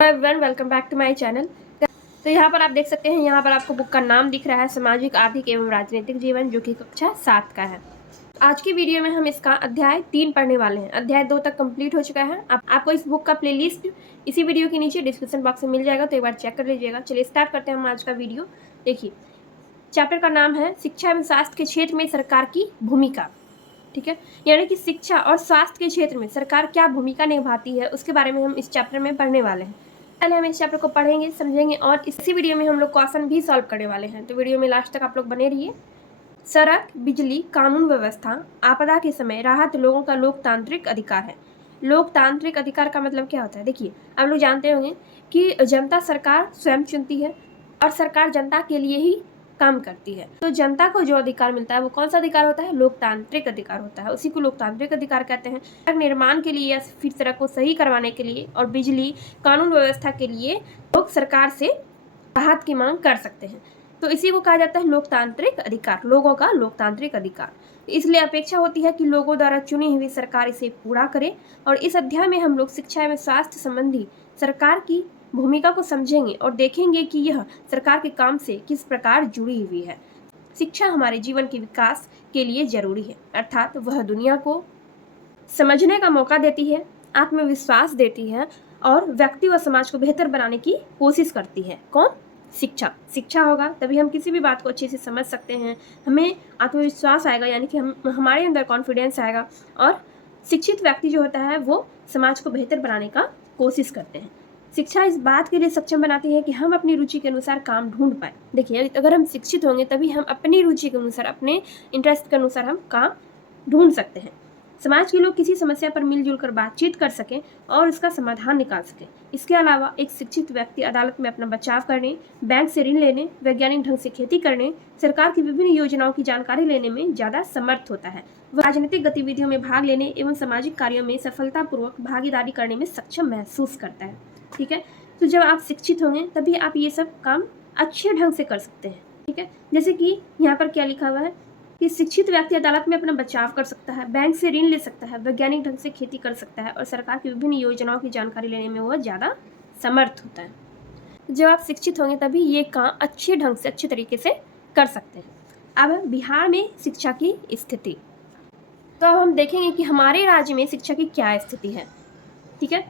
Everyone, welcome back to my channel. तो यहाँ पर आप देख सकते हैं, यहाँ पर आपको बुक का नाम दिख रहा है सामाजिक, आर्थिक एवं राजनीतिक जीवन, जो कि कक्षा 7 का है। आज की वीडियो में हम इसका अध्याय 3 पढ़ने वाले हैं। अध्याय 2 तक कंप्लीट हो चुका है। आपको इस बुक का प्लेलिस्ट इसी वीडियो के नीचे डिस्क्रिप्शन बॉक्स में मिल जाएगा, तो एक बार चेक कर लीजिएगा। चलिए स्टार्ट करते हैं हम आज का वीडियो। देखिए, चैप्टर का नाम है शिक्षा एवं स्वास्थ्य के क्षेत्र में सरकार की भूमिका। ठीक है, यानी कि शिक्षा और स्वास्थ्य के क्षेत्र में सरकार क्या भूमिका निभाती है, उसके बारे में हम इस चैप्टर में पढ़ने वाले हैं। पहले हम इस चैप्टर को पढ़ेंगे, समझेंगे और इसी वीडियो में हम लोग क्वेश्चन भी सॉल्व करने वाले हैं। तो वीडियो में लास्ट तक आप लोग बने रहिए। सड़क, बिजली, कानून व्यवस्था, आपदा के समय राहत लोगों का लोकतांत्रिक अधिकार है। लोकतांत्रिक अधिकार का मतलब क्या होता है? देखिए, आप लोग जानते होंगे कि जनता सरकार स्वयं चुनती है और सरकार जनता के लिए ही काम करती है। तो जनता को जो अधिकार मिलता है वो कौन सा अधिकार होता है? लोकतांत्रिक अधिकार होता है। उसी को लोकतांत्रिक अधिकार कहते हैं। सड़क निर्माण के लिए या फिर सड़क को सही करवाने के लिए और बिजली, कानून व्यवस्था के लिए लोग सरकार से राहत की मांग कर सकते हैं। तो इसी को कहा जाता है लोकतांत्रिक अधिकार, लोगों का लोकतांत्रिक अधिकार। इसलिए अपेक्षा होती है कि लोगों द्वारा चुनी हुई सरकार इसे पूरा करे। और इस अध्याय में हम लोग शिक्षा एवं स्वास्थ्य संबंधी सरकार की भूमिका को समझेंगे और देखेंगे कि यह सरकार के काम से किस प्रकार जुड़ी हुई है। शिक्षा हमारे जीवन के विकास के लिए जरूरी है, अर्थात वह दुनिया को समझने का मौका देती है, आत्मविश्वास देती है और व्यक्ति व समाज को बेहतर बनाने की कोशिश करती है। कौन? शिक्षा। शिक्षा होगा तभी हम किसी भी बात को अच्छे से समझ सकते हैं, हमें आत्मविश्वास आएगा, यानी कि हमारे अंदर कॉन्फिडेंस आएगा और शिक्षित व्यक्ति जो होता है वो समाज को बेहतर बनाने का कोशिश करते हैं। शिक्षा इस बात के लिए सक्षम बनाती है कि हम अपनी रुचि के अनुसार काम ढूंढ पाए। देखिए, अगर हम शिक्षित होंगे तभी हम अपनी रुचि के अनुसार, अपने इंटरेस्ट के अनुसार हम काम ढूंढ सकते हैं। समाज के लोग किसी समस्या पर मिलजुल कर बातचीत कर सकें और उसका समाधान निकाल सकें। इसके अलावा एक शिक्षित व्यक्ति अदालत में अपना बचाव करने, बैंक से ऋण लेने, वैज्ञानिक ढंग से खेती करने, सरकार की विभिन्न योजनाओं की जानकारी लेने में ज़्यादा समर्थ होता है। वह राजनीतिक गतिविधियों में भाग लेने एवं सामाजिक कार्यों में सफलतापूर्वक भागीदारी करने में सक्षम महसूस करता है। ठीक है, तो जब आप शिक्षित होंगे तभी आप ये सब काम अच्छे ढंग से कर सकते हैं। ठीक है, जैसे कि यहाँ पर क्या लिखा हुआ है कि शिक्षित व्यक्ति अदालत में अपना बचाव कर सकता है, बैंक से ऋण ले सकता है, वैज्ञानिक ढंग से खेती कर सकता है और सरकार की विभिन्न योजनाओं की जानकारी लेने में वह ज़्यादा समर्थ होता है। जब आप शिक्षित होंगे तभी ये काम अच्छे ढंग से, अच्छे तरीके से कर सकते हैं। अब बिहार में शिक्षा की स्थिति, तो अब हम देखेंगे कि हमारे राज्य में शिक्षा की क्या स्थिति है। ठीक है,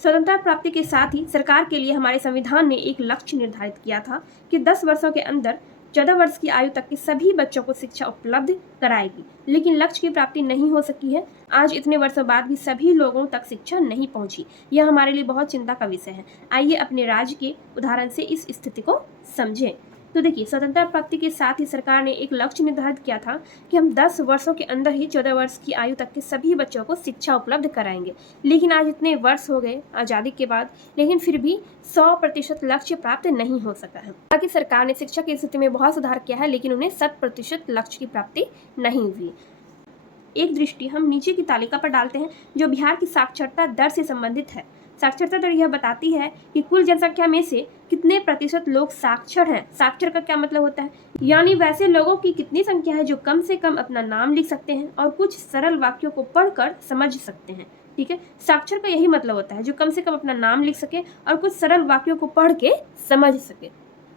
स्वतंत्रता प्राप्ति के साथ ही सरकार के लिए हमारे संविधान ने एक लक्ष्य निर्धारित किया था कि 10 वर्षों के अंदर 14 वर्ष की आयु तक के सभी बच्चों को शिक्षा उपलब्ध कराएगी। लेकिन लक्ष्य की प्राप्ति नहीं हो सकी है। आज इतने वर्षों बाद भी सभी लोगों तक शिक्षा नहीं पहुंची। यह हमारे लिए बहुत चिंता का विषय है। आइए अपने राज्य के उदाहरण से इस स्थिति को समझें। तो देखिए, स्वतंत्रता प्राप्ति के साथ ही सरकार ने एक लक्ष्य निर्धारित किया था कि हम 10 वर्षों के अंदर ही 14 वर्ष की आयु तक के सभी बच्चों को शिक्षा उपलब्ध कराएंगे। लेकिन आज इतने वर्ष हो गए आज़ादी के बाद, लेकिन फिर भी 100% लक्ष्य प्राप्त नहीं हो सका है। हालांकि सरकार ने शिक्षा की स्थिति में बहुत सुधार किया है, लेकिन उन्हें 100% लक्ष्य की प्राप्ति नहीं हुई। एक दृष्टि हम नीचे की तालिका पर डालते हैं जो बिहार की साक्षरता दर से संबंधित है। साक्षरता दर यह बताती है कि कुल जनसंख्या में से कितने प्रतिशत लोग साक्षर हैं। साक्षर का क्या मतलब होता है? यानी वैसे लोगों की कितनी संख्या है जो कम से कम अपना नाम लिख सकते हैं और कुछ सरल वाक्यों को पढ़कर समझ सकते हैं। ठीक है, साक्षर का यही मतलब होता है, जो कम से कम अपना नाम लिख सके और कुछ सरल वाक्यों को पढ़ के समझ सके।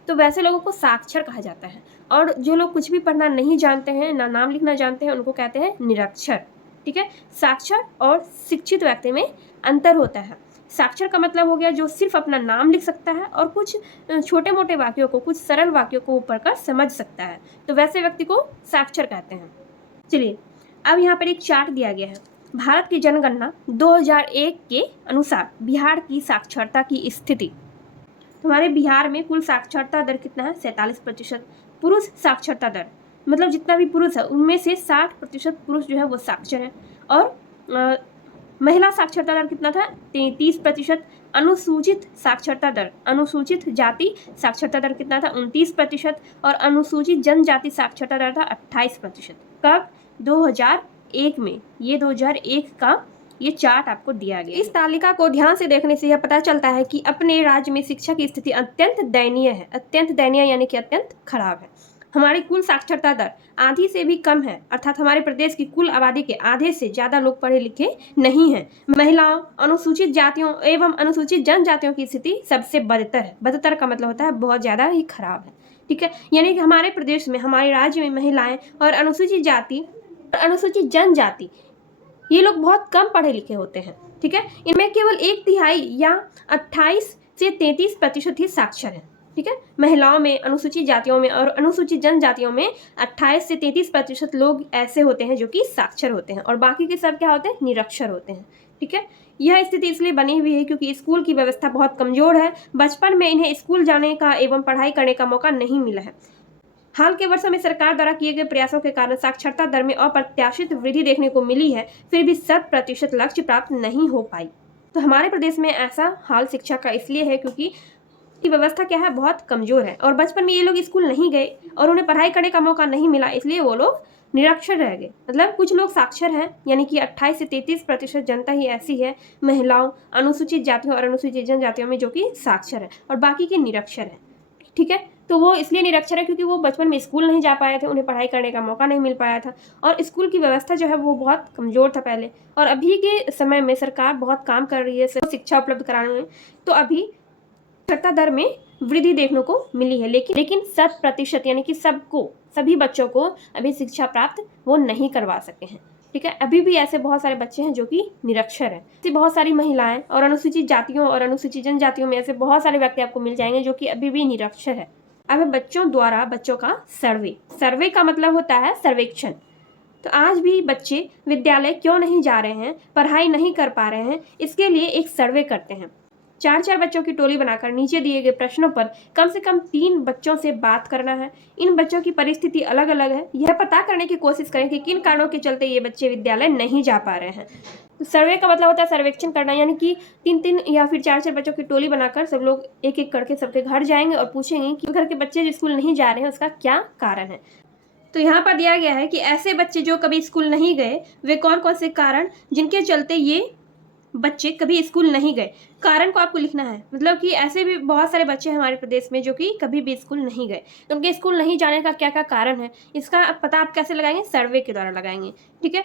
तो वैसे लोगों को साक्षर कहा जाता है। और जो लोग कुछ भी पढ़ना नहीं जानते हैं, ना नाम लिखना जानते हैं, उनको कहते हैं निरक्षर। ठीक है, साक्षर और शिक्षित व्यक्ति में अंतर होता है। साक्षर का मतलब हो गया जो सिर्फ अपना नाम लिख सकता है और कुछ छोटे मोटे वाक्यों को, कुछ सरल वाक्यों को पढ़कर समझ सकता है, तो वैसे व्यक्ति को साक्षर कहते हैं। चलिए, अब यहाँ पर एक चार्ट दिया गया है। भारत की जनगणना 2001 के अनुसार बिहार की साक्षरता की स्थिति। हमारे बिहार में कुल साक्षरता दर कितना है? 47%। पुरुष साक्षरता दर मतलब जितना भी पुरुष है उनमें से 60% पुरुष जो है वो साक्षर है। और महिला साक्षरता दर कितना था? 33%। अनुसूचित साक्षरता दर, अनुसूचित जाति साक्षरता दर कितना था? 29%। और अनुसूचित जनजाति साक्षरता दर था 28%। कब? 2001 में। ये 2001 का ये चार्ट आपको दिया गया। इस तालिका को ध्यान से देखने से यह पता चलता है कि अपने राज्य में शिक्षा की स्थिति अत्यंत दयनीय है। अत्यंत दयनीय यानी कि अत्यंत खराब है। हमारी कुल साक्षरता दर आधी से भी कम है, अर्थात हमारे प्रदेश की कुल आबादी के आधे से ज़्यादा लोग पढ़े लिखे नहीं हैं। महिलाओं, अनुसूचित जातियों एवं अनुसूचित जनजातियों की स्थिति सबसे बदतर है। बदतर का मतलब होता है बहुत ज़्यादा ही खराब है, ठीक है। यानी कि हमारे प्रदेश में, हमारे राज्य में महिलाएं और अनुसूचित जाति और अनुसूचित जनजाति ये लोग बहुत कम पढ़े लिखे होते हैं, ठीक है। इनमें केवल 1/3 या 28 से 33% ही साक्षर हैं, ठीक है। महिलाओं में, अनुसूचित जातियों में और अनुसूचित जनजातियों में 28 से 33% लोग ऐसे होते हैं जो कि साक्षर होते हैं, और बाकी के सब क्या होते हैं, निरक्षर होते हैं, ठीक है। यह स्थिति इसलिए बनी हुई है क्योंकि स्कूल की व्यवस्था बहुत कमजोर है। बचपन में इन्हें स्कूल जाने का एवं पढ़ाई करने का मौका नहीं मिला है। हाल के वर्षों में सरकार द्वारा किए गए प्रयासों के कारण साक्षरता दर में अप्रत्याशित वृद्धि देखने को मिली है, फिर भी 100% लक्ष्य प्राप्त नहीं हो पाई। तो हमारे प्रदेश में ऐसा हाल शिक्षा का इसलिए है क्योंकि व्यवस्था क्या है, बहुत कमजोर है, और बचपन में ये लोग स्कूल नहीं गए और उन्हें पढ़ाई करने का मौका नहीं मिला, इसलिए वो लोग निरक्षर रह गए। मतलब कुछ लोग साक्षर हैं, यानी कि 28 से 33% जनता ही ऐसी है, महिलाओं, अनुसूचित जातियों और अनुसूचित जनजातियों में, जो कि साक्षर है, और बाकी के निरक्षर है, ठीक है। तो वो इसलिए निरक्षर है क्योंकि वो बचपन में स्कूल नहीं जा पाए थे, उन्हें पढ़ाई करने का मौका नहीं मिल पाया था, और स्कूल की व्यवस्था जो है वो बहुत कमज़ोर था पहले। और अभी के समय में सरकार बहुत काम कर रही है शिक्षा उपलब्ध कराने में, तो अभी साक्षरता दर में वृद्धि देखने को मिली है, लेकिन 100% यानी कि सभी बच्चों को अभी शिक्षा प्राप्त वो नहीं करवा सके हैं, ठीक है। अभी भी ऐसे बहुत सारे बच्चे हैं जो कि निरक्षर हैं। ऐसी बहुत सारी महिलाएं और अनुसूचित जातियों और अनुसूचित जनजातियों में ऐसे बहुत सारे व्यक्ति आपको मिल जाएंगे जो कि अभी भी निरक्षर है। अब है बच्चों द्वारा बच्चों का सर्वे का मतलब होता है सर्वेक्षण। तो आज भी बच्चे विद्यालय क्यों नहीं जा रहे हैं, पढ़ाई नहीं कर पा रहे हैं, इसके लिए एक सर्वे करते हैं। 4 बच्चों की टोली बनाकर नीचे दिए गए प्रश्नों पर कम से कम 3 बच्चों से बात करना है। इन बच्चों की परिस्थिति अलग अलग है, यह पता करने की कोशिश करें कि किन कारणों के चलते ये बच्चे विद्यालय नहीं जा पा रहे हैं। तो सर्वे का मतलब होता है सर्वेक्षण करना, यानी कि 3 या फिर 4 बच्चों की टोली बनाकर सब लोग एक एक करके सबके घर जाएंगे और पूछेंगे कि घर के बच्चे जो स्कूल नहीं जा रहे हैं उसका क्या कारण है। तो यहाँ पर दिया गया है कि ऐसे बच्चे जो कभी स्कूल नहीं गए, वे कौन कौन से कारण जिनके चलते ये बच्चे कभी स्कूल नहीं गए, कारण को आपको लिखना है। मतलब कि ऐसे भी बहुत सारे बच्चे हैं हमारे प्रदेश में जो कि कभी भी स्कूल नहीं गए, तो उनके स्कूल नहीं जाने का क्या क्या कारण है, इसका पता आप कैसे लगाएंगे, सर्वे के द्वारा लगाएंगे, ठीक है।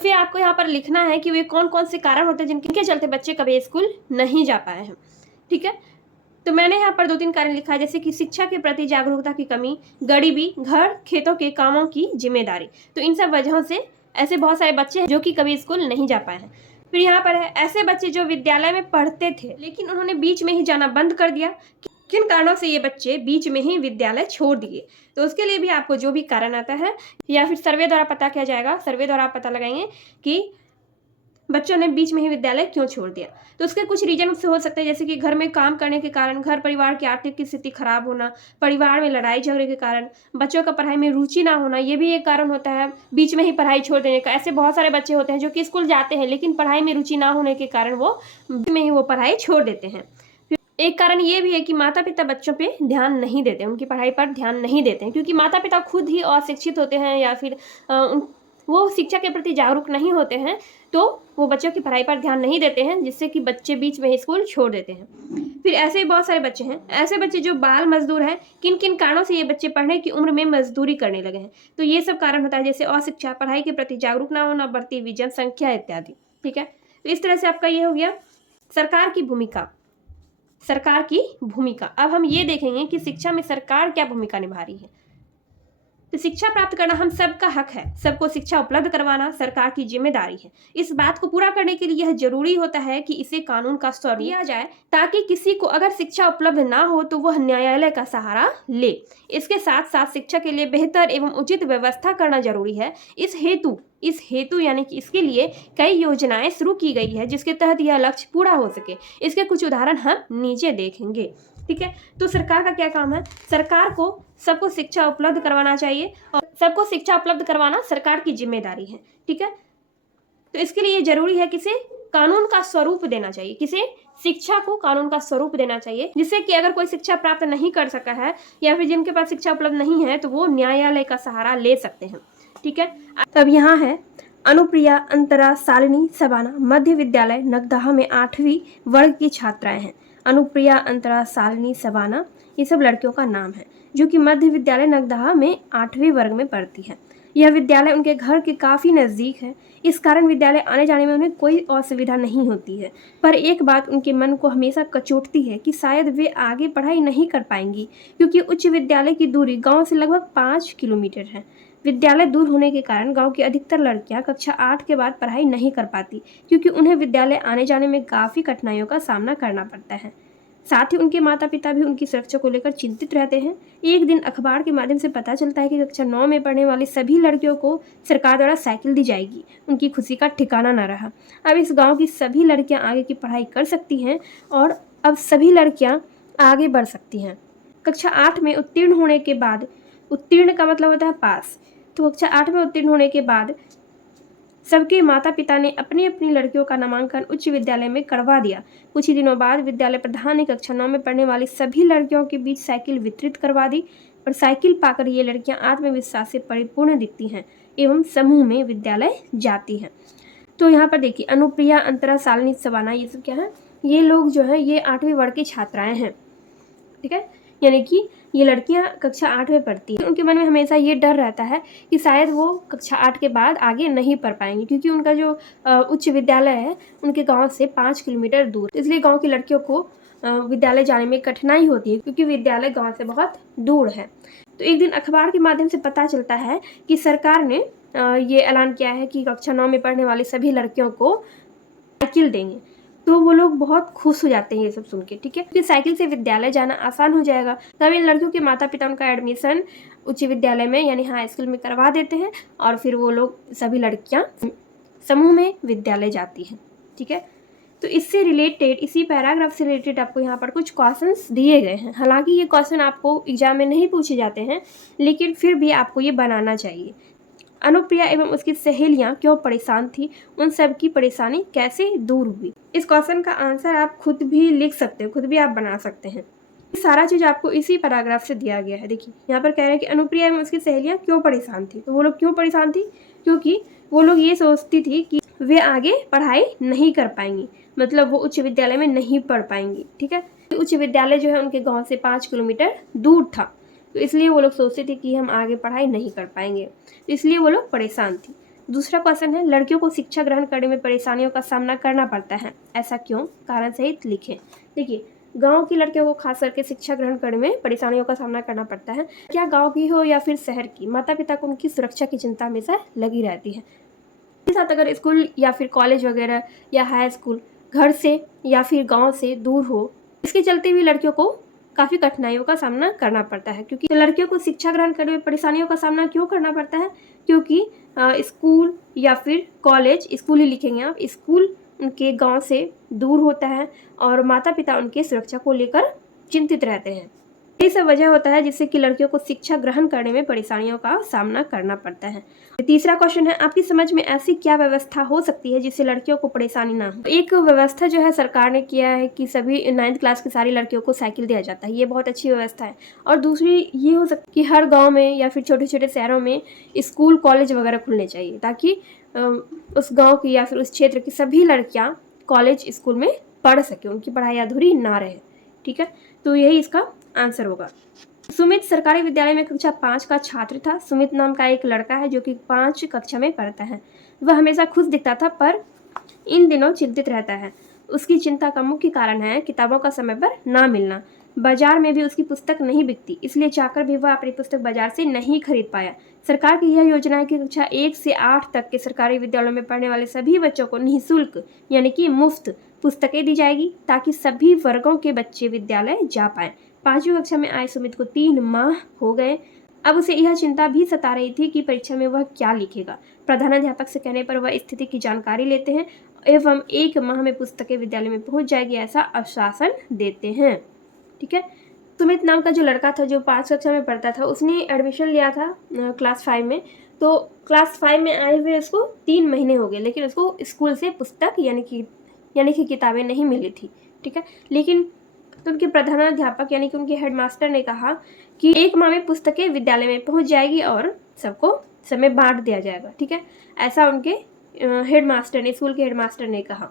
फिर आपको यहाँ पर लिखना है कि वे कौन कौन से कारण होते हैं जिनके चलते बच्चे कभी स्कूल नहीं जा पाए हैं, ठीक है। तो मैंने यहाँ पर 2-3 कारण लिखा है, जैसे कि शिक्षा के प्रति जागरूकता की कमी, गरीबी, घर खेतों के कामों की जिम्मेदारी। तो इन सब वजहों से ऐसे बहुत सारे बच्चे हैं जो कि कभी स्कूल नहीं जा पाए हैं। फिर यहाँ पर है ऐसे बच्चे जो विद्यालय में पढ़ते थे लेकिन उन्होंने बीच में ही जाना बंद कर दिया, किन कारणों से ये बच्चे बीच में ही विद्यालय छोड़ दिए। तो उसके लिए भी आपको जो भी कारण आता है या फिर सर्वे द्वारा पता किया जाएगा, सर्वे द्वारा आप पता लगाएंगे कि बच्चों ने बीच में ही विद्यालय क्यों छोड़ दिया। तो उसके कुछ रीजन उससे हो सकते हैं, जैसे कि घर में काम करने के कारण, घर परिवार की आर्थिक स्थिति खराब होना, परिवार में लड़ाई झगड़े के कारण, बच्चों का पढ़ाई में रुचि ना होना, ये भी एक कारण होता है बीच में ही पढ़ाई छोड़ देने का। ऐसे बहुत सारे बच्चे होते हैं जो कि स्कूल जाते हैं लेकिन पढ़ाई में रुचि ना होने के कारण वो बीच में ही वो पढ़ाई छोड़ देते हैं। एक कारण ये भी है कि माता पिता बच्चों पे ध्यान नहीं देते, उनकी पढ़ाई पर ध्यान नहीं देते हैं, क्योंकि माता पिता खुद ही अशिक्षित होते हैं या फिर वो शिक्षा के प्रति जागरूक नहीं होते हैं, तो वो बच्चों की पढ़ाई पर ध्यान नहीं देते हैं, जिससे कि बच्चे बीच में ही स्कूल छोड़ देते हैं। फिर ऐसे ही बहुत सारे बच्चे हैं, ऐसे बच्चे जो बाल मजदूर हैं, किन किन कारणों से ये बच्चे पढ़ने की उम्र में मजदूरी करने लगे हैं। तो ये सब कारण होता है, जैसे अशिक्षा, पढ़ाई के प्रति जागरूक ना होना, बढ़ती हुई जनसंख्या इत्यादि, ठीक है। तो इस तरह से आपका ये हो गया सरकार की भूमिका। अब हम ये देखेंगे कि शिक्षा में सरकार क्या भूमिका निभा रही है। तो शिक्षा प्राप्त करना हम सबका हक है, सबको शिक्षा उपलब्ध करवाना सरकार की जिम्मेदारी है। इस बात को पूरा करने के लिए यह जरूरी होता है कि इसे कानून का स्वरूप दिया जाए, ताकि किसी को अगर शिक्षा उपलब्ध ना हो तो वह न्यायालय का सहारा ले। इसके साथ साथ शिक्षा के लिए बेहतर एवं उचित व्यवस्था करना जरूरी है। इस हेतु यानी कि इसके लिए कई योजनाएं शुरू की गई है, जिसके तहत यह लक्ष्य पूरा हो सके। इसके कुछ उदाहरण हम नीचे देखेंगे, ठीक है। तो सरकार का क्या काम है, सरकार को सबको शिक्षा उपलब्ध करवाना चाहिए, और सबको शिक्षा उपलब्ध करवाना सरकार की जिम्मेदारी है, ठीक है। तो इसके लिए जरूरी है किसे कानून का स्वरूप देना चाहिए, किसे शिक्षा को कानून का स्वरूप देना चाहिए, जिससे कि अगर कोई शिक्षा प्राप्त नहीं कर सका है या फिर जिनके पास शिक्षा उपलब्ध नहीं है तो वो न्यायालय का सहारा ले सकते हैं, ठीक है। अब यहाँ है अनुप्रिया अंतरा शालिनी सबाना मध्य विद्यालय नगदहा में 8वीं वर्ग की छात्राएं हैं। अनुप्रिया, अंतरा, शालिनी, सबाना, ये सब लड़कियों का नाम है, जो कि मध्य विद्यालय नगदहा में 8वीं वर्ग में पढ़ती है। यह विद्यालय उनके घर के काफ़ी नज़दीक है, इस कारण विद्यालय आने जाने में उन्हें कोई असुविधा नहीं होती है। पर एक बात उनके मन को हमेशा कचोटती है कि शायद वे आगे पढ़ाई नहीं कर पाएंगी, क्योंकि उच्च विद्यालय की दूरी गांव से लगभग 5 किलोमीटर है। विद्यालय दूर होने के कारण गांव की अधिकतर लड़कियां कक्षा 8 के बाद पढ़ाई नहीं कर पाती, क्योंकि उन्हें विद्यालय आने जाने में काफ़ी कठिनाइयों का सामना करना पड़ता है। साथ ही उनके माता पिता भी उनकी सुरक्षा को लेकर चिंतित रहते हैं। एक दिन अखबार के माध्यम से पता चलता है कि कक्षा 9 में पढ़ने वाली सभी लड़कियों को सरकार द्वारा साइकिल दी जाएगी। उनकी खुशी का ठिकाना न रहा। अब इस गांव की सभी लड़कियां आगे की पढ़ाई कर सकती हैं और अब सभी लड़कियां आगे बढ़ सकती हैं। कक्षा 8 में उत्तीर्ण होने के बाद, उत्तीर्ण का मतलब होता है पास, तो कक्षा 8 में उत्तीर्ण होने के बाद सबके माता पिता ने अपनी अपनी लड़कियों का नामांकन उच्च विद्यालय में करवा दिया। कुछ ही दिनों बाद विद्यालय प्रधान ने कक्षा 9 में पढ़ने वाली सभी लड़कियों के बीच साइकिल वितरित करवा दी और साइकिल पाकर ये लड़कियां आत्मविश्वास से परिपूर्ण दिखती हैं एवं समूह में विद्यालय जाती हैं। तो यहाँ पर देखिए, अनुप्रिया, अंतरा, शालिनी, सबाना, ये सब क्या है, ये लोग जो है ये 8वीं वर्ग की छात्राएं हैं। ठीक है, यानी कि ये लड़कियां कक्षा 8 में पढ़ती हैं। उनके मन में हमेशा ये डर रहता है कि शायद वो कक्षा 8 के बाद आगे नहीं पढ़ पाएंगी, क्योंकि उनका जो उच्च विद्यालय है उनके गांव से 5 किलोमीटर दूर, इसलिए गांव की लड़कियों को विद्यालय जाने में कठिनाई होती है, क्योंकि विद्यालय गांव से बहुत दूर है। तो एक दिन अखबार के माध्यम से पता चलता है कि सरकार ने ये ऐलान किया है कि कक्षा 9 में पढ़ने वाली सभी लड़कियों को साइकिल देंगे। तो वो लोग बहुत खुश हो जाते हैं ये सब सुन के। ठीक है, क्योंकि साइकिल से विद्यालय जाना आसान हो जाएगा। तब इन लड़कियों के माता पिता उनका एडमिशन उच्च विद्यालय में यानी हाई स्कूल में करवा देते हैं और फिर वो लोग सभी लड़कियां समूह में विद्यालय जाती हैं। ठीक है, तो इससे रिलेटेड, इसी पैराग्राफ से रिलेटेड आपको यहाँ पर कुछ क्वेश्चंस दिए गए हैं। हालांकि ये क्वेश्चन आपको एग्जाम में नहीं पूछे जाते हैं, लेकिन फिर भी आपको ये बनाना चाहिए। अनुप्रिया एवं उसकी सहेलियां क्यों परेशान थी, उन सब की परेशानी कैसे दूर हुई। इस क्वेश्चन का आंसर आप खुद भी लिख सकते हो, खुद भी आप बना सकते हैं। सारा चीज आपको इसी पैराग्राफ से दिया गया है। देखिए, यहाँ पर कह रहे हैं कि अनुप्रिया एवं उसकी सहेलियां क्यों परेशान थी। तो वो लोग क्यों परेशान थी, क्योंकि वो लोग ये सोचती थी कि वे आगे पढ़ाई नहीं कर पाएंगी, मतलब वो उच्च विद्यालय में नहीं पढ़ पाएंगी। ठीक है, उच्च विद्यालय जो है उनके गाँव से 5 किलोमीटर दूर था, तो इसलिए वो लोग सोचते थे कि हम आगे पढ़ाई नहीं कर पाएंगे, तो इसलिए वो लोग परेशान थी। दूसरा क्वेश्चन है, लड़कियों को शिक्षा ग्रहण करने में परेशानियों का सामना करना पड़ता है, ऐसा क्यों, कारण सहित लिखें। देखिए, गांव की लड़कियों को खास करके शिक्षा ग्रहण करने में परेशानियों का सामना करना पड़ता है। क्या गांव की हो या फिर शहर की, माता पिता को उनकी सुरक्षा की चिंता हमेशा लगी रहती है। साथ अगर स्कूल या फिर कॉलेज वगैरह या हाई स्कूल घर से या फिर गाँव से दूर हो, इसके चलते भी लड़कियों को काफ़ी कठिनाइयों का सामना करना पड़ता है। क्योंकि तो लड़कियों को शिक्षा ग्रहण करने में परेशानियों का सामना क्यों करना पड़ता है, क्योंकि स्कूल या फिर कॉलेज, स्कूल ही लिखेंगे आप, स्कूल उनके गांव से दूर होता है और माता पिता उनके सुरक्षा को लेकर चिंतित रहते हैं। यही सब वजह होता है जिससे कि लड़कियों को शिक्षा ग्रहण करने में परेशानियों का सामना करना पड़ता है। तीसरा क्वेश्चन है, आपकी समझ में ऐसी क्या व्यवस्था हो सकती है जिससे लड़कियों को परेशानी ना हो। एक व्यवस्था जो है सरकार ने किया है कि सभी 9th क्लास की सारी लड़कियों को साइकिल दिया जाता है, ये बहुत अच्छी व्यवस्था है। और दूसरी ये हो सकती है कि हर गाँव में या फिर छोटे छोटे शहरों में स्कूल कॉलेज वगैरह खुलने चाहिए, ताकि उस गाँव की या फिर उस क्षेत्र की सभी लड़कियाँ कॉलेज स्कूल में पढ़ सकें, उनकी पढ़ाई अधूरी ना रहे। ठीक है, तो यही इसका आंसर होगा। सुमित सरकारी विद्यालय में कक्षा 5 का छात्र था। सुमित नाम का एक लड़का है जो कि 5 कक्षा में पढ़ता है। वह हमेशा खुश दिखता था पर इन दिनों चिंतित रहता है। उसकी चिंता का मुख्य कारण है किताबों का समय पर ना मिलना। बाजार में भी उसकी पुस्तक नहीं बिकती, इसलिए चाहकर भी वह अपनी पुस्तक बाजार से नहीं खरीद पाया। सरकार की यह योजना है कि कक्षा 1 से 8 तक के सरकारी विद्यालयों में पढ़ने वाले सभी बच्चों को निःशुल्क यानी कि मुफ्त पुस्तकें दी जाएगी, ताकि सभी वर्गों के बच्चे विद्यालय जा पाए। 5वीं कक्षा में आए सुमित को 3 माह हो गए। अब उसे यह चिंता भी सता रही थी कि परीक्षा में वह क्या लिखेगा। प्रधानाध्यापक से कहने पर वह स्थिति की जानकारी लेते हैं एवं 1 माह में पुस्तकें विद्यालय में पहुंच जाएगी ऐसा आश्वासन देते हैं। ठीक है, सुमित नाम का जो लड़का था जो 5 कक्षा में पढ़ता था, उसने एडमिशन लिया था क्लास 5 में। तो क्लास 5 में आए हुए उसको 3 महीने हो गए, लेकिन उसको स्कूल से पुस्तक यानी कि किताबें नहीं मिली थी। ठीक है, लेकिन तो उनके प्रधानाध्यापक यानी कि उनके हेडमास्टर ने कहा कि 1 माह में पुस्तकें विद्यालय में पहुंच जाएगी और सबको समय बांट दिया जाएगा। ठीक है, ऐसा उनके हेडमास्टर ने, स्कूल के हेडमास्टर ने कहा।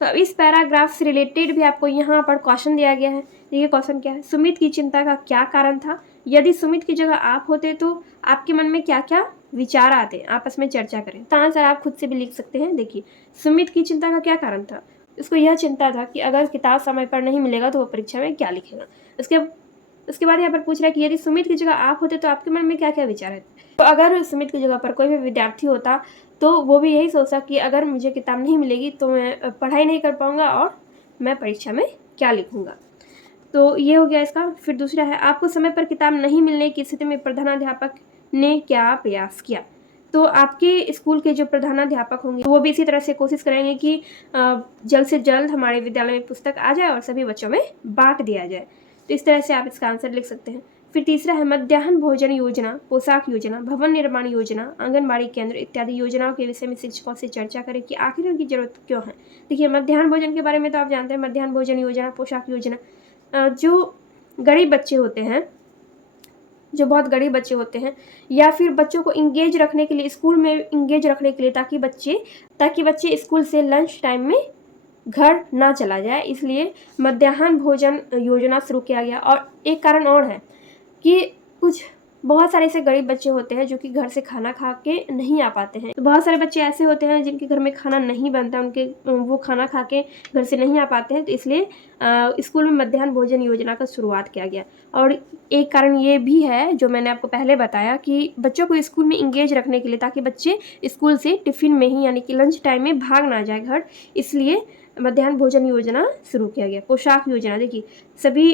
तो अब इस पैराग्राफ से रिलेटेड भी आपको यहाँ पर क्वेश्चन दिया गया है। देखिए क्वेश्चन क्या है, सुमित की चिंता का क्या कारण था? यदि सुमित की जगह आप होते तो आपके मन में क्या क्या विचार आते, आपस में चर्चा करें। तो आंसर आप खुद से भी लिख सकते हैं। देखिए सुमित की चिंता का क्या कारण था, उसको यह चिंता था कि अगर किताब समय पर नहीं मिलेगा तो वो परीक्षा में क्या लिखेगा। उसके बाद यहाँ पर पूछ रहा है कि यदि सुमित की जगह आप होते तो आपके मन में क्या क्या विचार है। तो अगर सुमित की जगह पर कोई भी विद्यार्थी होता तो वो भी यही सोचा कि अगर मुझे किताब नहीं मिलेगी तो मैं पढ़ाई नहीं कर पाऊंगा और मैं परीक्षा में क्या लिखूंगा। तो ये हो गया इसका। फिर दूसरा है, आपको समय पर किताब नहीं मिलने की स्थिति में प्रधानाध्यापक ने क्या प्रयास किया। तो आपके स्कूल के जो प्रधानाध्यापक होंगे वो भी इसी तरह से कोशिश करेंगे कि जल्द से जल्द हमारे विद्यालय में पुस्तक आ जाए और सभी बच्चों में बांट दिया जाए। तो इस तरह से आप इसका आंसर लिख सकते हैं। फिर तीसरा है, मध्याह्न भोजन योजना, पोशाक योजना, भवन निर्माण योजना, आंगनबाड़ी केंद्र इत्यादि योजनाओं के विषय में शिक्षकों से चर्चा करें कि आखिर उनकी जरूरत क्यों है। देखिए मध्याह्न भोजन के बारे में तो आप जानते हैं, मध्याह्न भोजन योजना, पोशाक योजना, जो गरीब बच्चे होते हैं, जो बहुत गरीब बच्चे होते हैं, या फिर बच्चों को इंगेज रखने के लिए, स्कूल में इंगेज रखने के लिए, ताकि बच्चे स्कूल से लंच टाइम में घर ना चला जाए, इसलिए मध्याह्न भोजन योजना शुरू किया गया। और एक कारण और है कि कुछ बहुत सारे ऐसे गरीब बच्चे होते हैं जो कि घर से खाना खा के नहीं आ पाते हैं। तो बहुत सारे बच्चे ऐसे होते हैं जिनके घर में खाना नहीं बनता, वो खाना खा के घर से नहीं आ पाते हैं, तो इसलिए स्कूल में मध्याह्न भोजन योजना का शुरुआत किया गया। और एक कारण ये भी है जो मैंने आपको पहले बताया कि बच्चों को स्कूल में इंगेज रखने के लिए, ताकि बच्चे स्कूल से टिफिन में ही यानी कि लंच टाइम में भाग ना जाए घर, इसलिए मध्याह्न भोजन योजना शुरू किया गया। पोशाक योजना, देखिए सभी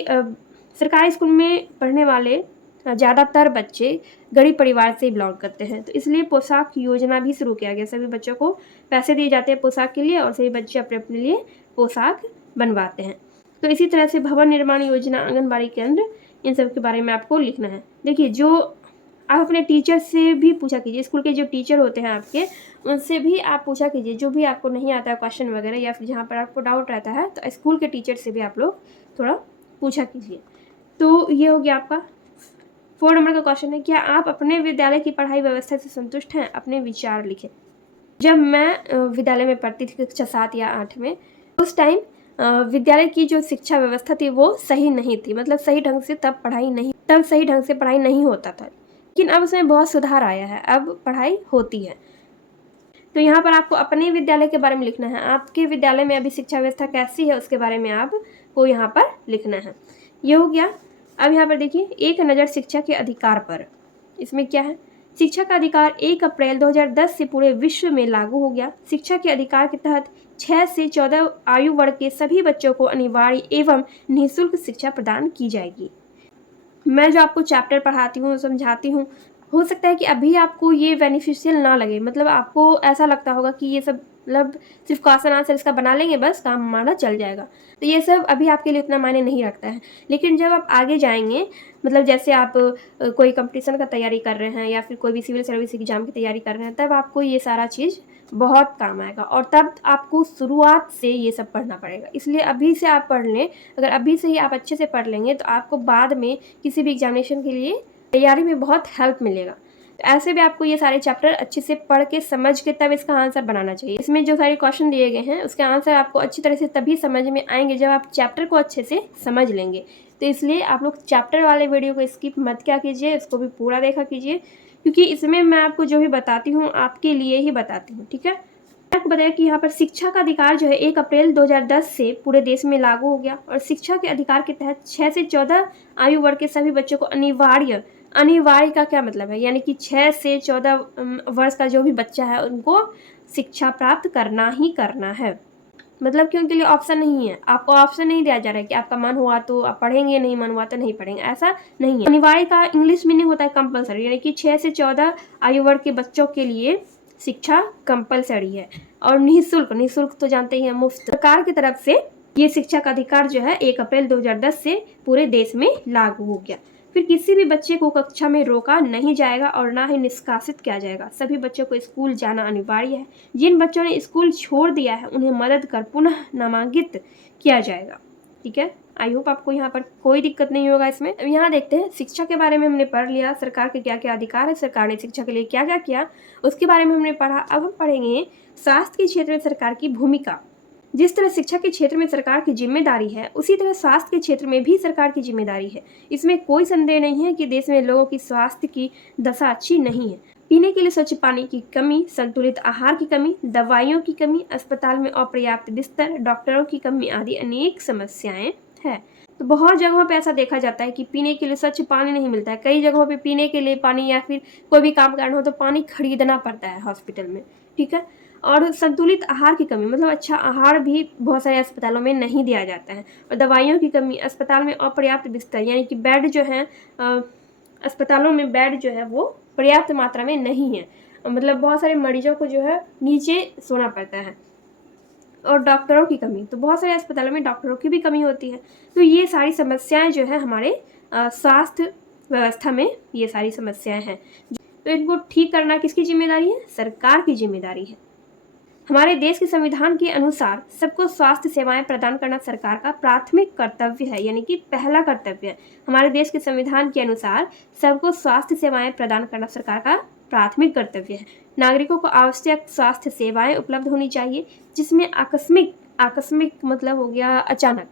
सरकारी स्कूल में पढ़ने वाले ज़्यादातर बच्चे गरीब परिवार से बिलोंग करते हैं, तो इसलिए पोशाक योजना भी शुरू किया गया। सभी बच्चों को पैसे दिए जाते हैं पोशाक के लिए और सभी बच्चे अपने अपने लिए पोशाक बनवाते हैं। तो इसी तरह से भवन निर्माण योजना, आंगनबाड़ी केंद्र, इन सब के बारे में आपको लिखना है। देखिए जो आप अपने टीचर से भी पूछा कीजिए, स्कूल के जो टीचर होते हैं आपके, उनसे भी आप पूछा कीजिए जो भी आपको नहीं आता है क्वेश्चन वगैरह, या फिर जहाँ पर आपको डाउट रहता है तो स्कूल के टीचर से भी आप लोग थोड़ा पूछा कीजिए। तो ये हो गया आपका 4 नंबर का क्वेश्चन है, क्या आप अपने विद्यालय की पढ़ाई व्यवस्था से संतुष्ट हैं? अपने विचार लिखें। जब मैं विद्यालय में पढ़ती थी कक्षा 7 या 8 में, उस टाइम विद्यालय की जो शिक्षा व्यवस्था थी वो सही नहीं थी, मतलब सही ढंग से सही ढंग से पढ़ाई नहीं होता था। लेकिन अब उसमें बहुत सुधार आया है, अब पढ़ाई होती है। तो यहाँ पर आपको अपने विद्यालय के बारे में लिखना है। आपके विद्यालय में अभी शिक्षा व्यवस्था कैसी है उसके बारे में आपको यहाँ पर लिखना है। ये हो गया। अब यहाँ पर देखिए, एक नज़र शिक्षा के अधिकार पर। इसमें क्या है, शिक्षा का अधिकार 1 अप्रैल 2010 से पूरे विश्व में लागू हो गया। शिक्षा के अधिकार के तहत 6 से 14 आयु वर्ग के सभी बच्चों को अनिवार्य एवं निःशुल्क शिक्षा प्रदान की जाएगी। मैं जो आपको चैप्टर पढ़ाती हूँ, समझाती हूँ, हो सकता है कि अभी आपको ये बेनिफिशियल ना लगे, मतलब आपको ऐसा लगता होगा कि ये सब मतलब सिर्फ क्वेश्चन आंसर इसका बना लेंगे बस काम हमारा चल जाएगा, तो ये सब अभी आपके लिए उतना मायने नहीं रखता है। लेकिन जब आप आगे जाएंगे, मतलब जैसे आप कोई कंपटीशन का तैयारी कर रहे हैं या फिर कोई भी सिविल सर्विस एग्जाम की तैयारी कर रहे हैं, तब आपको ये सारा चीज़ बहुत काम आएगा और तब आपको शुरुआत से ये सब पढ़ना पड़ेगा। इसलिए अभी से आप पढ़ लें, अगर अभी से ही आप अच्छे से पढ़ लेंगे तो आपको बाद में किसी भी एग्जामिनेशन के लिए तैयारी में बहुत हेल्प मिलेगा। तो ऐसे भी आपको ये सारे चैप्टर अच्छे से पढ़ के समझ के तब इसका आंसर बनाना चाहिए। इसमें जो सारे क्वेश्चन दिए गए हैं उसके आंसर आपको अच्छी तरह से तभी समझ में आएंगे जब आप चैप्टर को अच्छे से समझ लेंगे। तो इसलिए आप लोग चैप्टर वाले वीडियो को स्किप मत क्या कीजिए, इसको भी पूरा देखा कीजिए, क्योंकि इसमें मैं आपको जो भी बताती हूँ आपके लिए ही बताती हूँ। ठीक है, आपको बताया कि यहाँ पर शिक्षा का अधिकार जो है 1 अप्रैल 2010 से पूरे देश में लागू हो गया और शिक्षा के अधिकार के तहत 6 से 14 आयु वर्ग के सभी बच्चों को अनिवार्य का क्या मतलब है, यानी कि 6 से 14 वर्ष का जो भी बच्चा है उनको शिक्षा प्राप्त करना ही करना है। मतलब कि उनके लिए ऑप्शन नहीं है, आपको ऑप्शन नहीं दिया जा रहा है कि आपका मन हुआ तो आप पढ़ेंगे, नहीं मन हुआ तो नहीं पढ़ेंगे, ऐसा नहीं है। अनिवार्य का इंग्लिश मीनिंग होता है कंपलसरी, यानी कि 6 से 14 आयु वर्ग के बच्चों के लिए शिक्षा कंपलसरी है। और निःशुल्क तो जानते ही हैं, मुफ्त। सरकार की तरफ से ये शिक्षा का अधिकार जो है 1 अप्रैल 2010 से पूरे देश में लागू हो गया। फिर किसी भी बच्चे को कक्षा में रोका नहीं जाएगा और ना ही निष्कासित किया जाएगा। सभी बच्चों को स्कूल जाना अनिवार्य है। जिन बच्चों ने स्कूल छोड़ दिया है उन्हें मदद कर पुनः नामांकित किया जाएगा। ठीक है, आई होप आपको यहाँ पर कोई दिक्कत नहीं होगा इसमें। अब यहाँ देखते हैं, शिक्षा के बारे में हमने पढ़ लिया, सरकार के क्या क्या अधिकार है, सरकार ने शिक्षा के लिए क्या क्या किया उसके बारे में हमने पढ़ा। अब हम पढ़ेंगे स्वास्थ्य के क्षेत्र में सरकार की भूमिका। जिस तरह शिक्षा के क्षेत्र में सरकार की जिम्मेदारी है, उसी तरह स्वास्थ्य के क्षेत्र में भी सरकार की जिम्मेदारी है। इसमें कोई संदेह नहीं है कि देश में लोगों की स्वास्थ्य की दशा अच्छी नहीं है। पीने के लिए स्वच्छ पानी की कमी, संतुलित आहार की कमी, दवाइयों की कमी, अस्पताल में अपर्याप्त बिस्तर, डॉक्टरों की कमी आदि अनेक समस्याएं हैं। तो बहुत जगहों पे ऐसा देखा जाता है कि पीने के लिए स्वच्छ पानी नहीं मिलता है। कई जगहों पे पीने के लिए पानी या फिर कोई भी काम करना हो तो पानी खरीदना पड़ता है हॉस्पिटल में, ठीक है। और संतुलित आहार की कमी, मतलब अच्छा आहार भी बहुत सारे अस्पतालों में नहीं दिया जाता है। और दवाइयों की कमी, अस्पताल में अपर्याप्त बिस्तर, यानी कि बेड जो है अस्पतालों में बेड जो है वो पर्याप्त मात्रा में नहीं है। मतलब बहुत सारे मरीजों को जो है नीचे सोना पड़ता है। और डॉक्टरों की कमी, तो बहुत सारे अस्पतालों में डॉक्टरों की भी कमी होती है। तो ये सारी समस्याएं जो है हमारे स्वास्थ्य व्यवस्था में ये सारी समस्याएं हैं। तो इनको ठीक करना किसकी जिम्मेदारी है? सरकार की जिम्मेदारी है। हमारे देश के संविधान के अनुसार सबको स्वास्थ्य सेवाएं प्रदान करना सरकार का प्राथमिक कर्तव्य है, यानी कि पहला कर्तव्य है। हमारे देश के संविधान के अनुसार सबको स्वास्थ्य सेवाएं प्रदान करना सरकार का प्राथमिक कर्तव्य है। नागरिकों को आवश्यक स्वास्थ्य सेवाएं उपलब्ध होनी चाहिए, जिसमें आकस्मिक मतलब हो गया अचानक,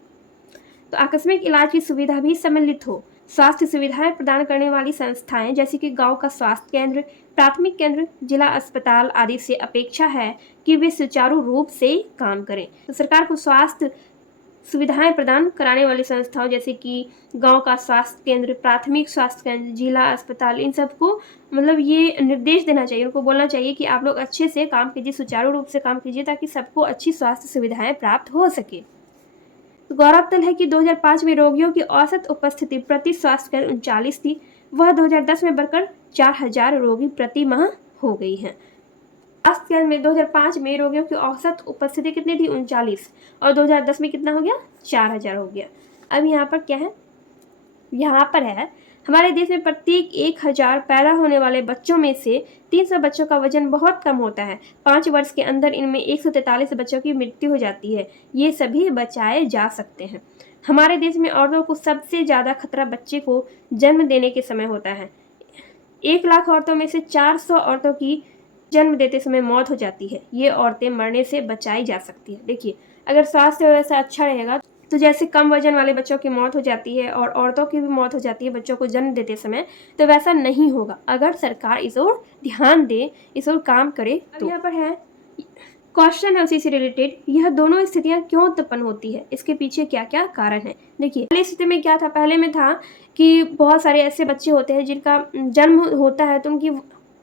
तो आकस्मिक इलाज की सुविधा भी सम्मिलित हो। स्वास्थ्य सुविधाएं प्रदान करने वाली संस्थाएं जैसे कि गांव का स्वास्थ्य केंद्र, प्राथमिक केंद्र, जिला अस्पताल आदि से अपेक्षा है कि वे सुचारू रूप से काम करें। तो सरकार को स्वास्थ्य सुविधाएं प्रदान कराने वाली संस्थाओं जैसे कि गांव का स्वास्थ्य केंद्र, प्राथमिक स्वास्थ्य केंद्र, जिला अस्पताल, इन सबको मतलब ये निर्देश देना चाहिए, उनको बोलना चाहिए कि आप लोग अच्छे से काम कीजिए, सुचारू रूप से काम कीजिए, ताकि सबको अच्छी स्वास्थ्य सुविधाएं प्राप्त हो सके। तो गौरतलब है कि 2005 में रोगियों की औसत उपस्थिति प्रति स्वास्थ्य केंद्र 39 थी। वह 2010 में बढ़कर 4000 रोगी प्रति माह हो गई हैं। स्वास्थ्य केंद्र में 2005 में रोगियों की औसत उपस्थिति कितनी थी? 39, और 2010 में कितना हो गया? 4000 हो गया। अब यहाँ पर क्या है? यहाँ पर है हमारे देश में प्रत्येक 1000 पैदा होने वाले बच्चों में से 300 बच्चों का वजन बहुत कम होता है। 5 वर्ष के अंदर इनमें 143 बच्चों की मृत्यु हो जाती है। ये सभी बचाए जा सकते हैं। हमारे देश में औरतों को सबसे ज़्यादा खतरा बच्चे को जन्म देने के समय होता है। 1 लाख औरतों में से 400 औरतों की जन्म देते समय मौत हो जाती है। ये औरतें मरने से बचाई जा सकती है। देखिए, अगर स्वास्थ्य व्यवस्था अच्छा रहेगा तो जैसे कम वजन वाले बच्चों की मौत हो जाती है और औरतों की भी मौत हो जाती है बच्चों को जन्म देते समय, तो वैसा नहीं होगा अगर सरकार इस ओर ध्यान दे, इस ओर काम करे। तो यहाँ पर है क्वेश्चन है उसी से रिलेटेड, यह दोनों स्थितियां क्यों उत्पन्न होती है, इसके पीछे क्या क्या कारण है। देखिए, पहली स्थिति में क्या था? पहले में था कि बहुत सारे ऐसे बच्चे होते हैं जिनका जन्म होता है तो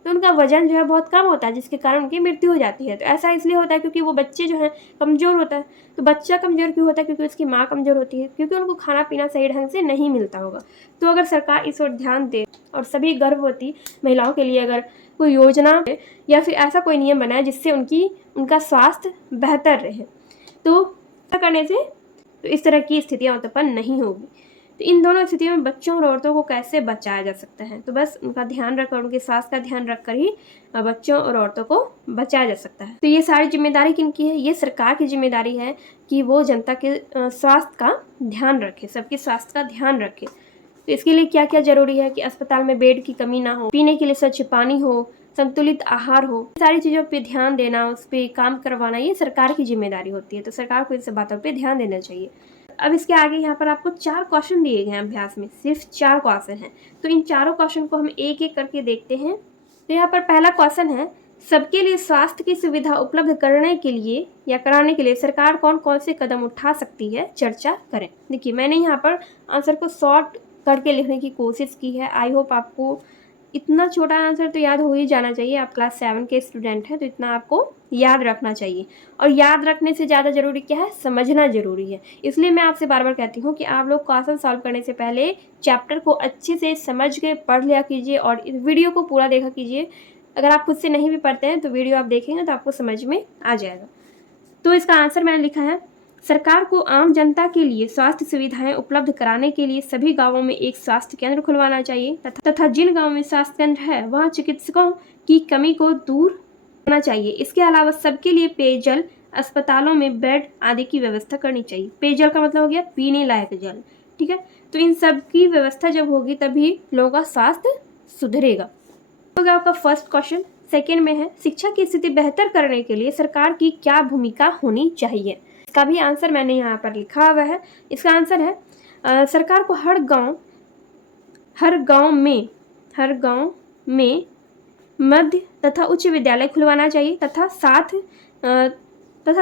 उनका वजन जो है बहुत कम होता है, जिसके कारण उनकी मृत्यु हो जाती है। तो ऐसा इसलिए होता है क्योंकि वो बच्चे जो हैं कमज़ोर होता है। तो बच्चा कमज़ोर क्यों होता है? क्योंकि उसकी माँ कमज़ोर होती है, क्योंकि उनको खाना पीना सही ढंग से नहीं मिलता होगा। तो अगर सरकार इस ओर ध्यान दे और सभी गर्भवती महिलाओं के लिए अगर कोई योजना या फिर ऐसा कोई नियम बनाए जिससे उनका स्वास्थ्य बेहतर रहे, तो ऐसा करने से तो इस तरह की स्थितियाँ उत्पन्न नहीं होगी। तो इन दोनों स्थितियों में बच्चों और औरतों को कैसे बचाया जा सकता है? तो बस उनका ध्यान रखकर, उनके स्वास्थ्य का ध्यान रखकर ही बच्चों और औरतों को बचाया जा सकता है। तो ये सारी जिम्मेदारी किनकी है? ये सरकार की जिम्मेदारी है कि वो जनता के स्वास्थ्य का ध्यान रखे, सबके स्वास्थ्य का ध्यान रखे। तो इसके लिए क्या क्या जरूरी है कि अस्पताल में बेड की कमी ना हो, पीने के लिए स्वच्छ पानी हो, संतुलित आहार हो, सारी चीज़ों पे ध्यान देना, उस पर काम करवाना, ये सरकार की जिम्मेदारी होती है। तो सरकार को इन सब बातों पे ध्यान देना चाहिए। अब इसके आगे यहाँ पर आपको 4 क्वेश्चन दिए गए हैं अभ्यास में, सिर्फ 4 क्वेश्चन हैं। तो इन चारों क्वेश्चन को हम एक एक करके देखते हैं। तो यहाँ पर पहला क्वेश्चन है, सबके लिए स्वास्थ्य की सुविधा उपलब्ध करने के लिए या कराने के लिए सरकार कौन कौन से कदम उठा सकती है, चर्चा करें। देखिए, मैंने यहाँ पर आंसर को शॉर्ट करके लिखने की कोशिश की है। आई होप आपको इतना छोटा आंसर तो याद हो ही जाना चाहिए। आप क्लास 7 के स्टूडेंट हैं तो इतना आपको याद रखना चाहिए। और याद रखने से ज़्यादा ज़रूरी क्या है? समझना ज़रूरी है। इसलिए मैं आपसे बार बार कहती हूँ कि आप लोग क्वेश्चन सॉल्व करने से पहले चैप्टर को अच्छे से समझ के पढ़ लिया कीजिए और इस वीडियो को पूरा देखा कीजिए। अगर आप खुद से नहीं भी पढ़ते हैं तो वीडियो आप देखेंगे तो आपको समझ में आ जाएगा। तो इसका आंसर मैंने लिखा है, सरकार को आम जनता के लिए स्वास्थ्य सुविधाएं उपलब्ध कराने के लिए सभी गांवों में एक स्वास्थ्य केंद्र खुलवाना चाहिए तथा जिन गांवों में स्वास्थ्य केंद्र है वहां चिकित्सकों की कमी को दूर करना चाहिए। इसके अलावा सबके लिए पेयजल, अस्पतालों में बेड आदि की व्यवस्था करनी चाहिए। पेयजल का मतलब हो गया पीने लायक जल, ठीक है। तो इन सब की व्यवस्था जब होगी तभी लोगों का स्वास्थ्य सुधरेगा। तो आपका फर्स्ट क्वेश्चन। सेकेंड में है, शिक्षा की स्थिति बेहतर करने के लिए सरकार की क्या भूमिका होनी चाहिए। इसका भी आंसर मैंने यहाँ पर लिखा हुआ है। इसका आंसर है सरकार को हर गांव में मध्य तथा उच्च विद्यालय खुलवाना चाहिए तथा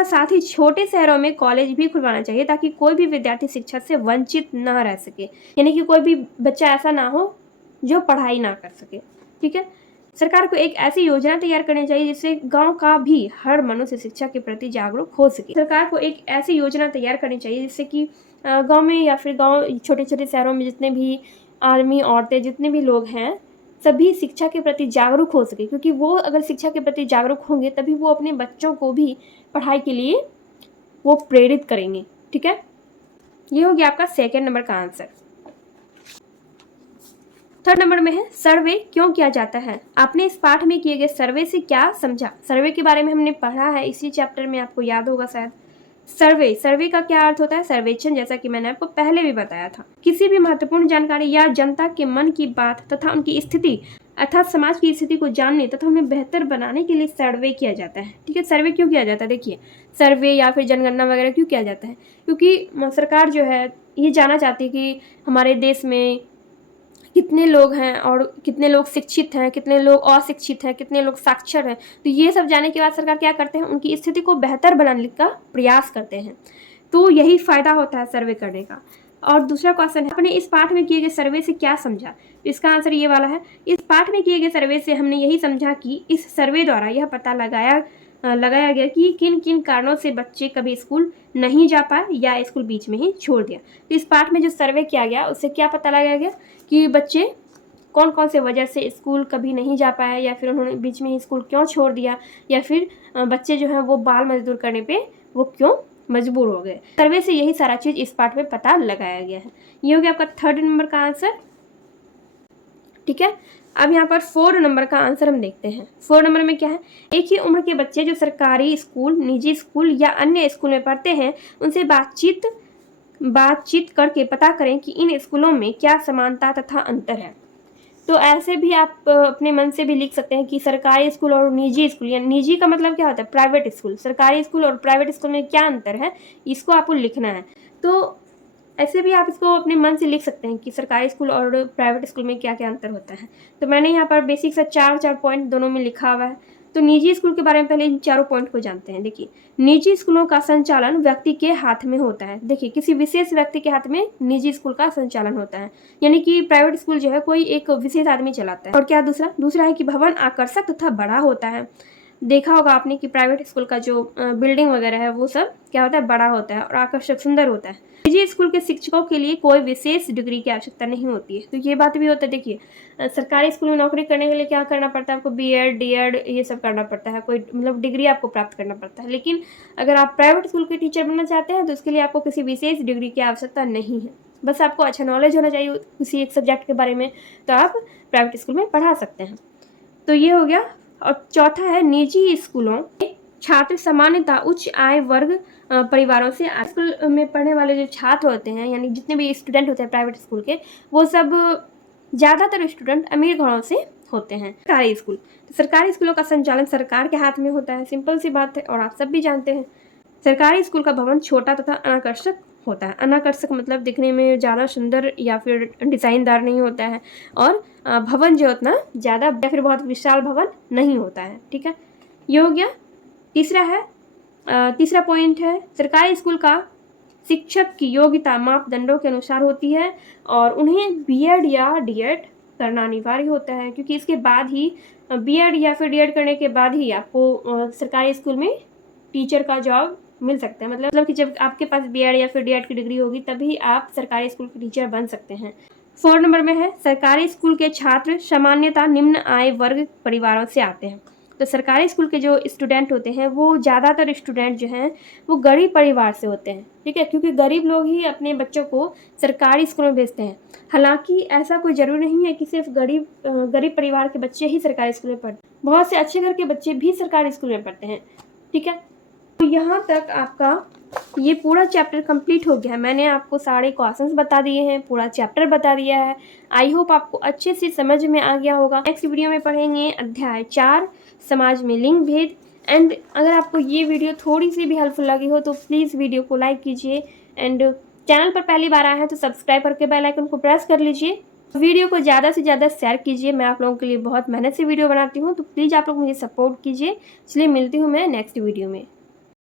साथ ही छोटे शहरों में कॉलेज भी खुलवाना चाहिए ताकि कोई भी विद्यार्थी शिक्षा से वंचित न रह सके, यानी कि कोई भी बच्चा ऐसा ना हो जो पढ़ाई ना कर सके। ठीक है, सरकार को एक ऐसी योजना तैयार करनी चाहिए जिससे गांव का भी हर मनुष्य शिक्षा के प्रति जागरूक हो सके। सरकार को एक ऐसी योजना तैयार करनी चाहिए जिससे कि गांव में या फिर गांव छोटे छोटे शहरों में जितने भी आदमी औरतें जितने भी लोग हैं सभी शिक्षा के प्रति जागरूक हो सके, क्योंकि वो अगर शिक्षा के प्रति जागरूक होंगे तभी वो अपने बच्चों को भी पढ़ाई के लिए वो प्रेरित करेंगे। ठीक है, ये हो गया आपका सेकंड नंबर का आंसर। थर्ड नंबर में है सर्वे क्यों किया जाता है। आपने इस पाठ में किए गए सर्वे से क्या समझा। सर्वे के बारे में हमने पढ़ा है इसी चैप्टर में, आपको याद होगा शायद। सर्वे का क्या अर्थ होता है? सर्वेक्षण, जैसा कि मैंने आपको पहले भी बताया था। किसी भी महत्वपूर्ण जानकारी या जनता के मन की बात तथा उनकी स्थिति अर्थात समाज की स्थिति को जानने तथा उन्हें बेहतर बनाने के लिए सर्वे किया जाता है। ठीक है, सर्वे क्यों किया जाता है? देखिए, सर्वे या फिर जनगणना वगैरह क्यों किया जाता है? क्योंकि सरकार जो है ये जानना चाहती है कि हमारे देश में कितने लोग हैं और कितने लोग शिक्षित हैं, कितने लोग अशिक्षित हैं, कितने लोग साक्षर हैं। तो ये सब जानने के बाद सरकार क्या करते हैं, उनकी स्थिति को बेहतर बनाने का प्रयास करते हैं। तो यही फायदा होता है सर्वे करने का। और दूसरा क्वेश्चन है, आपने इस पाठ में किए गए सर्वे से क्या समझा। इसका आंसर ये वाला है, इस पाठ में किए गए सर्वे से हमने यही समझा कि इस सर्वे द्वारा यह पता लगाया गया कि किन किन कारणों से बच्चे कभी स्कूल नहीं जा पाए या स्कूल बीच में ही छोड़ दिया। तो इस पाठ में जो सर्वे किया गया उससे क्या पता लगाया गया कि बच्चे कौन कौन से वजह से स्कूल कभी नहीं जा पाए या फिर उन्होंने बीच में ही स्कूल क्यों छोड़ दिया, या फिर बच्चे जो हैं वो बाल मजदूर करने पे वो क्यों मजबूर हो गए। सर्वे से यही सारा चीज़ इस पाठ में पता लगाया गया है। ये हो गया आपका थर्ड नंबर का आंसर। ठीक है, अब यहाँ पर 4 नंबर का आंसर हम देखते हैं। 4 नंबर में क्या है, एक ही उम्र के बच्चे जो सरकारी स्कूल, निजी स्कूल या अन्य स्कूल में पढ़ते हैं उनसे बातचीत करके पता करें कि इन स्कूलों में क्या समानता तथा अंतर है। तो ऐसे भी आप अपने मन से भी लिख सकते हैं कि सरकारी स्कूल और निजी स्कूल, या निजी का मतलब क्या होता है, प्राइवेट स्कूल, सरकारी स्कूल और प्राइवेट स्कूल में क्या अंतर है, इसको आपको लिखना है। तो ऐसे भी आप इसको अपने मन से लिख सकते हैं कि सरकारी स्कूल और प्राइवेट स्कूल में क्या क्या अंतर होता है। तो मैंने यहाँ पर बेसिक सा 4 पॉइंट दोनों में लिखा हुआ है। तो निजी स्कूल के बारे में पहले इन 4 पॉइंट को जानते हैं। देखिए, निजी स्कूलों का संचालन व्यक्ति के हाथ में होता है। देखिए, किसी विशेष व्यक्ति के हाथ में निजी स्कूल का संचालन होता है, यानी कि प्राइवेट स्कूल जो है कोई एक विशेष आदमी चलाता है। और क्या दूसरा है कि भवन आकर्षक तथा बड़ा होता है। देखा होगा आपने कि प्राइवेट स्कूल का जो बिल्डिंग वगैरह है वो सब क्या होता है, बड़ा होता है और आकर्षक सुंदर होता है। निजी स्कूल के शिक्षकों के लिए कोई विशेष डिग्री की आवश्यकता नहीं होती है। तो ये बात भी होता है। देखिए, सरकारी स्कूल में नौकरी करने के लिए क्या करना पड़ता है, आपको बीएड डीएड ये सब करना पड़ता है, कोई मतलब डिग्री आपको प्राप्त करना पड़ता है। लेकिन अगर आप प्राइवेट स्कूल के टीचर बनना चाहते हैं तो उसके लिए आपको किसी विशेष डिग्री की आवश्यकता नहीं है, बस आपको अच्छा नॉलेज होना चाहिए किसी एक सब्जेक्ट के बारे में, तो आप प्राइवेट स्कूल में पढ़ा सकते हैं। तो ये हो गया। और चौथा है, निजी स्कूलों में छात्र सामान्यतः उच्च आय वर्ग परिवारों से, स्कूल में पढ़ने वाले जो छात्र होते हैं यानी जितने भी स्टूडेंट होते हैं प्राइवेट स्कूल के, वो सब ज़्यादातर स्टूडेंट अमीर घरों से होते हैं। सरकारी स्कूल, तो सरकारी स्कूलों का संचालन सरकार के हाथ में होता है, सिंपल सी बात है और आप सब भी जानते हैं। सरकारी स्कूल का भवन छोटा तथा अनाकर्षक होता है। अनाकर्षक मतलब दिखने में ज़्यादा सुंदर या फिर डिज़ाइनदार नहीं होता है, और भवन जो उतना ज़्यादा या फिर बहुत विशाल भवन नहीं होता है। ठीक है, ये हो गया। तीसरा पॉइंट है, सरकारी स्कूल का शिक्षक की योग्यता मापदंडों के अनुसार होती है और उन्हें बीएड या डीएड करना अनिवार्य होता है, क्योंकि इसके बाद ही बीएड या फिर डीएड करने के बाद ही आपको सरकारी स्कूल में टीचर का जॉब मिल सकता है। मतलब कि जब आपके पास बीएड या फिर डीएड की डिग्री होगी तभी आप सरकारी स्कूल के टीचर बन सकते हैं। 4 नंबर में है, सरकारी स्कूल के छात्र सामान्यतः निम्न आय वर्ग परिवारों से आते हैं। तो सरकारी स्कूल के जो स्टूडेंट होते हैं वो ज़्यादातर स्टूडेंट जो हैं वो गरीब परिवार से होते हैं। ठीक है, क्योंकि गरीब लोग ही अपने बच्चों को सरकारी स्कूल में भेजते हैं। हालांकि ऐसा कोई ज़रूरी नहीं है कि सिर्फ गरीब परिवार के बच्चे ही सरकारी स्कूल में पढ़ते हैं, बहुत से अच्छे घर के बच्चे भी सरकारी स्कूल में पढ़ते हैं। ठीक है, तो यहाँ तक आपका ये पूरा चैप्टर कंप्लीट हो गया है। मैंने आपको सारे क्वेश्चंस बता दिए हैं, पूरा चैप्टर बता दिया है। आई होप आपको अच्छे से समझ में आ गया होगा। नेक्स्ट वीडियो में पढ़ेंगे अध्याय 4 समाज में लिंग भेद, एंड अगर आपको ये वीडियो थोड़ी सी भी हेल्पफुल लगी हो तो प्लीज़ वीडियो को लाइक कीजिए एंड चैनल पर पहली बार आए हैं तो सब्सक्राइब करके बेल आइकन को प्रेस कर लीजिए। वीडियो को ज़्यादा से ज़्यादा शेयर कीजिए। मैं आप लोगों के लिए बहुत मेहनत से वीडियो बनाती हूँ, तो प्लीज़ आप लोग मुझे सपोर्ट कीजिए। चलिए मिलती हूँ मैं नेक्स्ट वीडियो में।